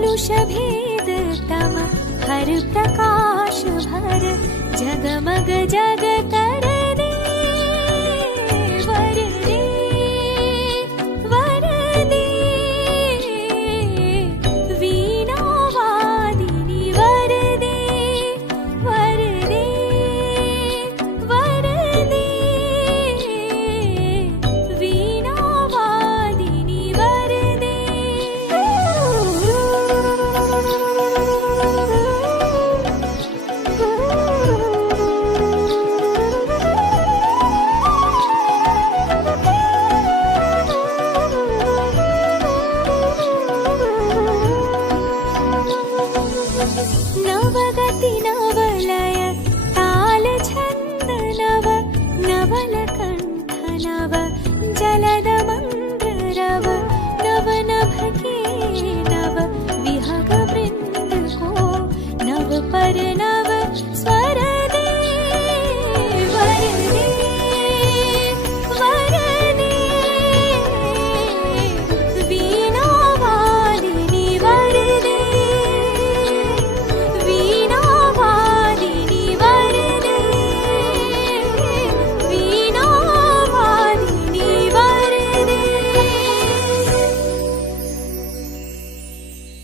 कलुष भेद तम हर प्रकाश भर जगमग जग कर दे वर दे वर दे वीणा वादिनी वर दे वर दे वर दे वीणा वादिनी वर दे। नवगति नव